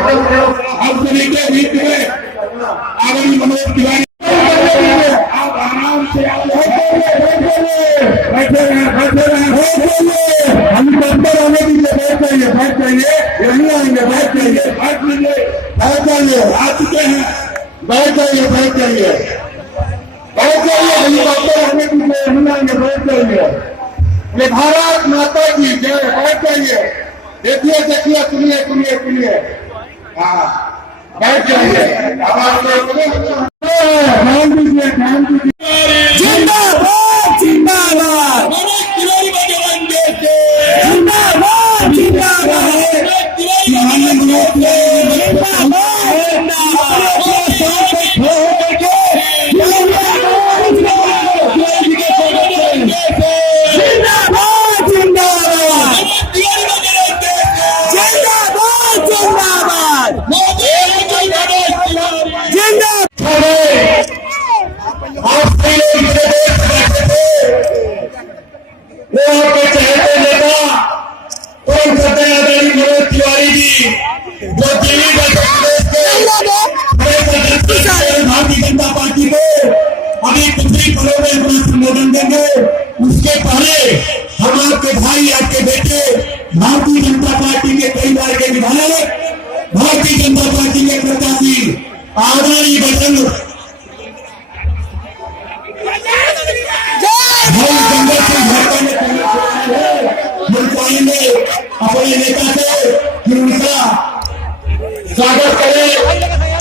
हम सभी के बीच में आदरणीय मनोज तिवारी, आप आराम से बैठे हम अंदर आने दीजिए, बैठ जाइए, यहीं आएंगे, बैठ जाइए, आ चुके हैं, बैठ जाइए, हेलीकॉप्टर आने दीजिए, यहीं आएंगे, बैठ जाइए। ये भारत माता की जय, बैठ जाइए, देखिए, सुनिए, हाँ, बैठ जाइए, ध्यान दीजिए। जिंदाबाद, जिंदाबाद, भारतीय जनता पार्टी को अभी कुछ ही पलों में अपना संबोधन देंगे। उसके पहले हम आपके भाई, आपके बेटे, भारतीय जनता पार्टी के कई बार के विधायक, भारतीय जनता पार्टी के प्रत्याशी आदरणीय बजरंग अपने नेता से कि उनका स्वागत करें,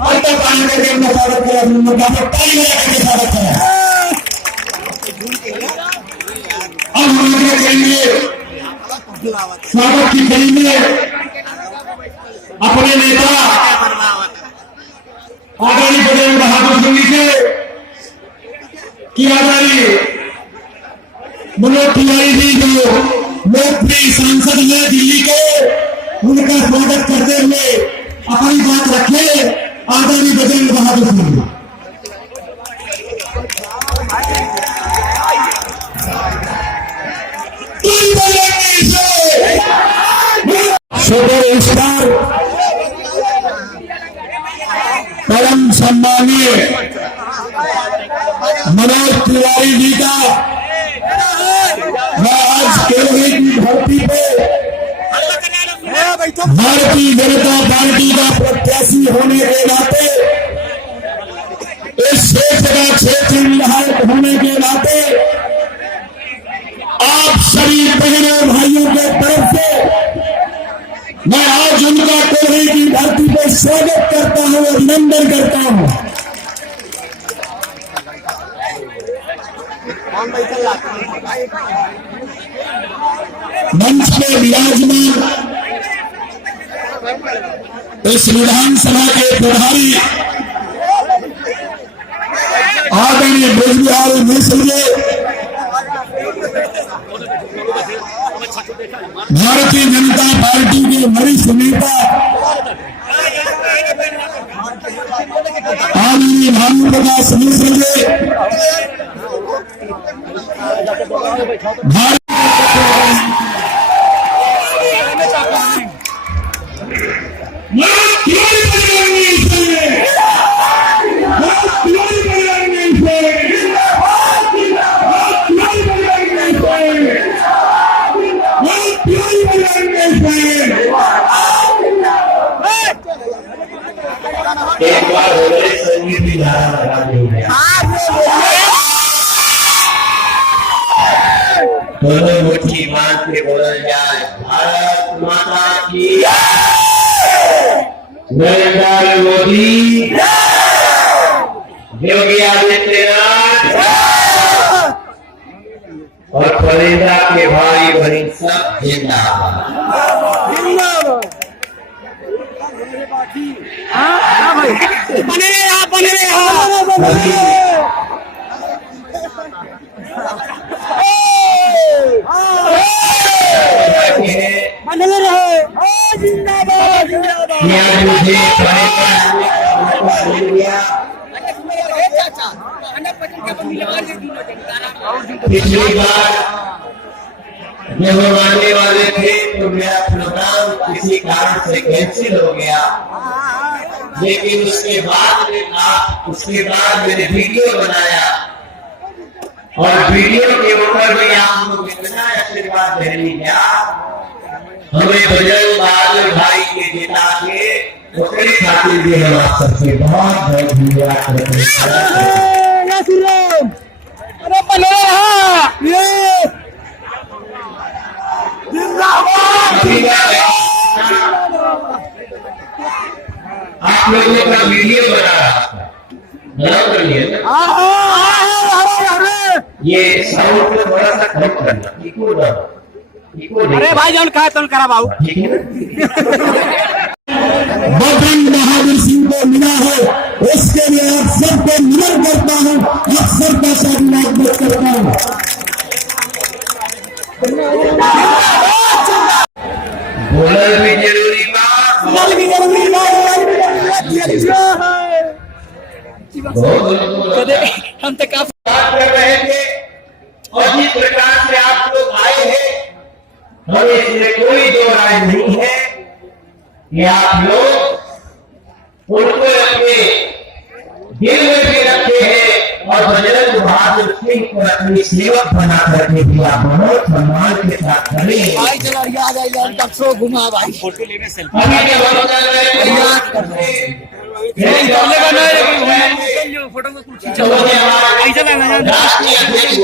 अंत पानी करके अपना स्वागत करें, स्वागत करें। अब हम आगे करेंगे स्वागत की कड़ी में अपने नेता आदरणीय बजरंग बहादुर सिंह जी से कि आदरणीय मनोज तिवारी जी जो लोकप्रिय सांसद हैं दिल्ली के, उनका स्वागत करते हुए अपनी बात रखे आदरणीय बजरंग बहादुर सिंह। सुपर स्टार परम सम्मानीय मनोज तिवारी जी का आज केरल की धरती पे भारतीय जनता पार्टी का प्रत्याशी होने के नाते, इस क्षेत्र का क्षेत्रीय विधायक होने के नाते आप सभी बहनों भाइयों के तरफ से मैं आज उनका कोल्हे की धरती पर स्वागत करता हूं, अभिनंदन करता हूं। मंच में विराजमान इस विधानसभा के प्रभारी आदरणीय ब्रजबिहारी मिश्र जी, भारतीय जनता पार्टी के वरिष्ठ नेता आदरणीय भानु प्रकाश मिश्र जी, एक बार हो गए संगीत भी दोनों मुट्ठी बांध के बोल जाए भारत माता की नरेंद्र मोदी, योगी आदित्यनाथ और फरीदा के भाई बहन सब जिंदाबाद। बने रहे जिंदाबाद। पिछली बार जब हम आने वाले थे तो मेरा प्रोग्राम किसी कारण से कैंसिल हो गया, लेकिन उसके बाद मैंने वीडियो बनाया और वीडियो के ऊपर भी आप लोग इतना आशीर्वाद दे लिया, हमें बजरंग बहादुर भाई के जिता के उसके खातिर भी हम आप सबसे बहुत बहुत धन्यवाद करते हैं। आप लोगों का वीडियो बना रहा था, बराबर नहीं है ना? ये साउंड को थोड़ा सा कम करना, इको ना, अरे भाई जौन कहा तो करा बाबू। ठीक है ना? बजरंग बहादुर सिंह को मिला है, उसके लिए आप सबको नमन करता हूँ, आप सबका साधुवाद करता हूँ। बोलर भी जरूरी बात, हम तो काफी बात कर रहे थे और जिस प्रकार से आप लोग आए हैं, हमें इसमें कोई दो राय नहीं है कि आप लोग उनको अपने दिल में भी रखे हैं और बजरंग बहादुर सिंह को अपनी सेवक बना करके भी आप बहुत सम्मान के साथ खड़े हैं। भाई चला आ जाइए तब सो घुमा भाई फोटो लेने सेल्फी अभी जब हम कर रहे थे याद करते फोटो में कुछ ऐसा लगना राष्ट्रीय अध्यक्ष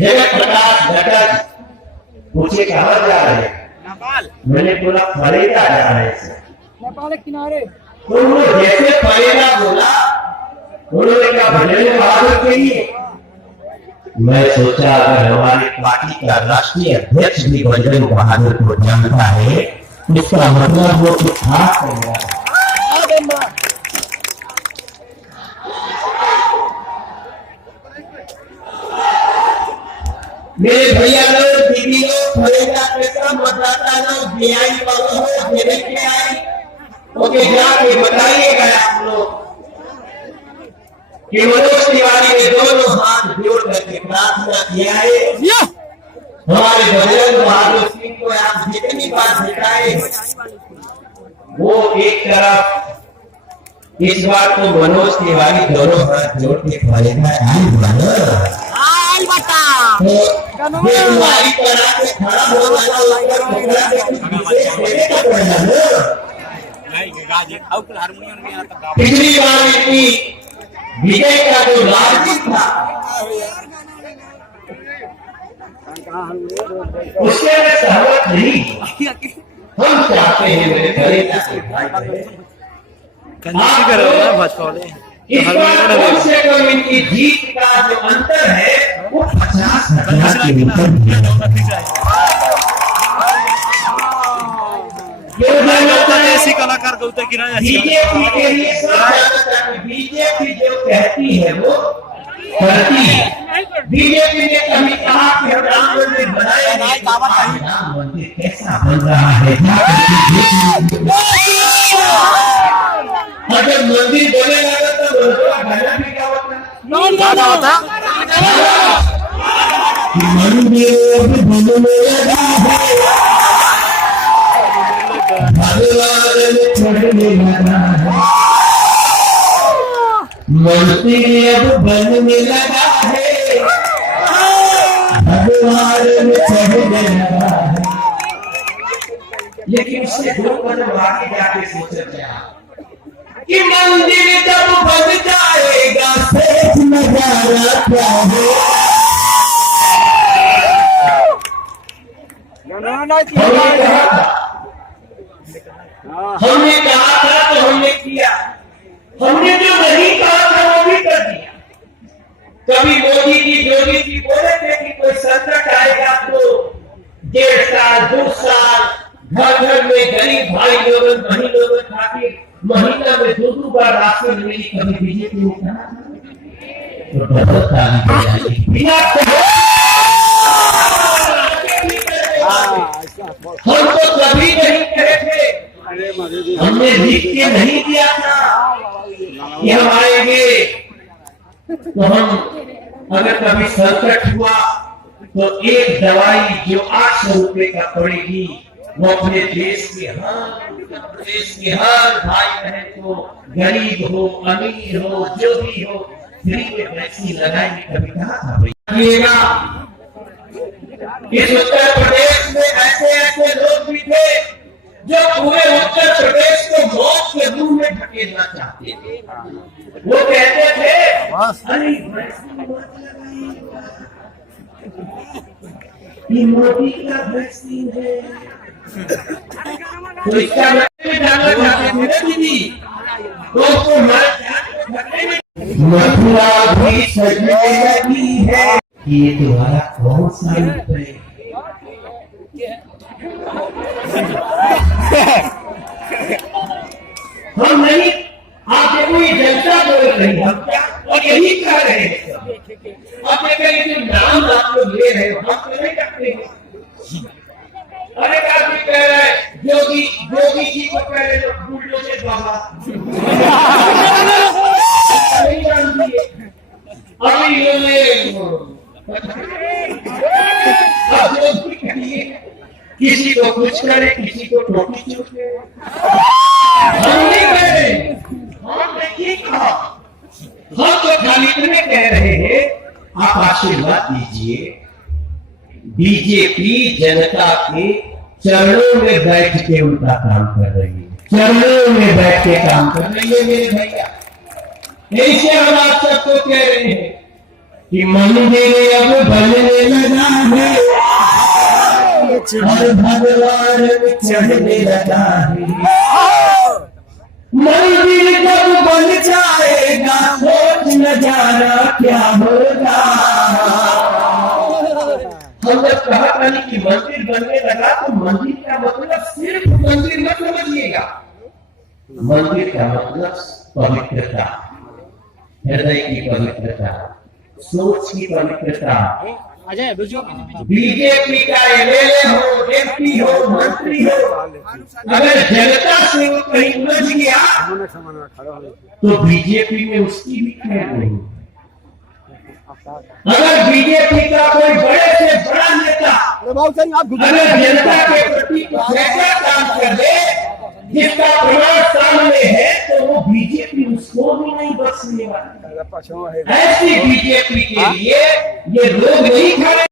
जगत प्रकाश घटक पूछे कहाँ जा रहे हैं? नेपाल। मैंने बोला फरेगा जा रहे हैं। नेपाल के किनारे। तो उन्होंने जैसे फरेगा बोला, उन्होंने कहा बजरंग बहादुर के लिए। मैं सोचा अगर हमारी पार्टी का राष्ट्रीय अध्यक्ष भी बजरंग बहादुर को जानता है, इसका मतलब वो कुछ खास कर रहा है। मेरे भैया लोग, दीदी लोग, फरेगा कैसा मतदाता लोग, बीआई वालों हो, जेल के आई, ओके जाके बताइएगा आप लोग कि मनोज तिवारी ने दोनों हाथ जोड़ करके प्रार्थना किया है। हमारे बजरंग बहादुर सिंह को आप जितनी बार जिताए, वो एक तरफ इस बार तो मनोज तिवारी दोनों हाथ जोड़ के फरेगा पिछली बार इतनी विजय का जो लालची था, उससे मैं सहमत नहीं। हम चाहते हैं मेरे इस बार कम से कम इनकी जीत का जो अंतर है वो 50,000 के ऊपर ऐसी कलाकार गौता की बीजेपी के लिए बीजेपी जो कहती है वो करती है। बीजेपी ने कभी कहा कि हम राम मंदिर बनाए, राम मंदिर कैसा बन रहा है, और जब मंदिर बनेगा तो भजन भी क्या होता है? मंदिर बनने लगा है, भगवान चढ़ने लगा है, मंदिर अब बनने लगा है, भगवान चढ़ने लगा है। लेकिन उससे दो कदम आगे जाके सोचा क्या कि मंदिर जब बन जाएगा शेष नजारा क्या है। हमने कहा था तो हमने किया, हमने जो नहीं कहा था वो भी कर दिया। कभी मोदी जी योगी जी बोले थे कि कोई संकट आएगा तो 1.5 साल 2 साल घर घर में गरीब भाई लोगों बहन लोगों खातिर महीना में 2-2 बार राशन मिली। कभी बीजेपी ने कहा तो बहुत हम तो कभी नहीं करे थे, हमने लिख के नहीं दिया था कि हम आएंगे। तो हम अगर कभी संकट हुआ तो एक दवाई जो 800 रुपए का पड़ेगी वो अपने देश के हर भाई बहन को, गरीब हो अमीर हो जो भी हो, फ्री में वैक्सीन लगाएंगे। कभी कहा था भैया, इस उत्तर प्रदेश में ऐसे लोग भी थे जो पूरे उत्तर प्रदेश को मौत के मुंह में ढकेलना चाहते थे। वो कहते थे अरे ये मोदी का वैक्सीन है, तो इसका डालना चाहते थे दीदी, तो उसको मथुरा भी सजने लगी है। ये तुम्हारा कौन सा रूप है? हम नहीं, आप देखो ये जनता बोल रही है, हम क्या और यही कह रहे हैं। आप देखिए जो नाम आप लोग ले रहे हो हम तो नहीं करते हैं। अरे आदमी कह रहा है योगी जी को कह रहे हो बुलडोजर बाबा, नहीं जानती है। अभी आप लोग भी कहिए, किसी को कुछ करे, किसी को टोपी चूके, हम नहीं कह रहे, हम नहीं कहा, हम तो खाली इतने कह रहे हैं आप आशीर्वाद दीजिए। बीजेपी जनता के चरणों में बैठ के उनका काम कर रही है, चरणों में बैठ के काम कर रही है मेरे भैया। ऐसे हम आप सबको कह रहे हैं कि मंदिर अब बनने लगा है और भगवान चढ़ने लगा है। मंदिर कब बन जाएगा सोच नजारा क्या होगा। हम जब कहा था कि मंदिर बनने लगा तो मंदिर का मतलब सिर्फ मंदिर मत समझिएगा, मंदिर का मतलब पवित्रता, हृदय की पवित्रता, सोच की पवित्रता। बीजेपी का एमएलए हो, एमपी हो, मंत्री हो, अगर जनता से वो कहीं उलझ गया तो बीजेपी में उसकी भी खैर नहीं। अगर बीजेपी का कोई बड़े से बड़ा नेता अगर जनता के प्रति कुछ ऐसा काम कर दे जिसका प्रमाण सामने है तो वो बीजेपी उसको भी नहीं बख्शने वाली। ऐसी बीजेपी के लिए ये लोग नहीं खड़े,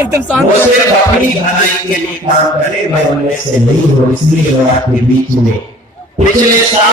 एकदम शांत, सिर्फ अपनी भलाई के लिए काम करे, मैं उनमें से नहीं हूँ, इसलिए आपके बीच में पिछले साल